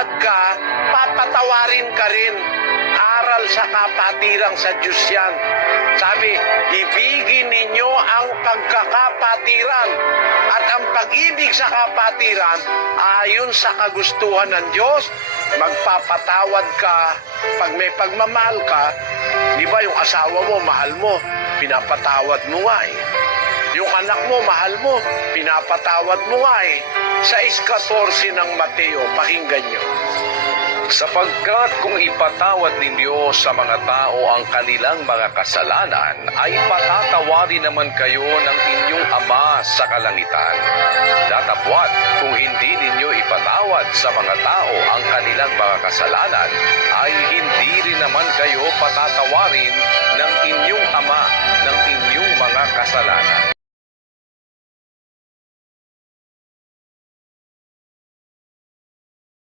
magpatawad ka, papatawarin ka rin. Aral sa kapatirang sa Diyos yan. Sabi, ibigin ninyo ang pagkakapatiran. At ang pag-ibig sa kapatiran, ayon sa kagustuhan ng Diyos, magpapatawad ka. Pag may pagmamahal ka, di ba yung asawa mo, mahal mo, pinapatawad mo nga eh. Yung anak mo, mahal mo, pinapatawad mo nga eh. Sa 6:14 ng Mateo, pakinggan nyo. Sapagkat kung ipatawad ninyo sa mga tao ang kanilang mga kasalanan, ay patatawarin naman kayo ng inyong Ama sa kalangitan. Datapwat, kung hindi ninyo ipatawad sa mga tao ang kanilang mga kasalanan, ay hindi rin naman kayo patatawarin ng inyong Ama ng inyong mga kasalanan.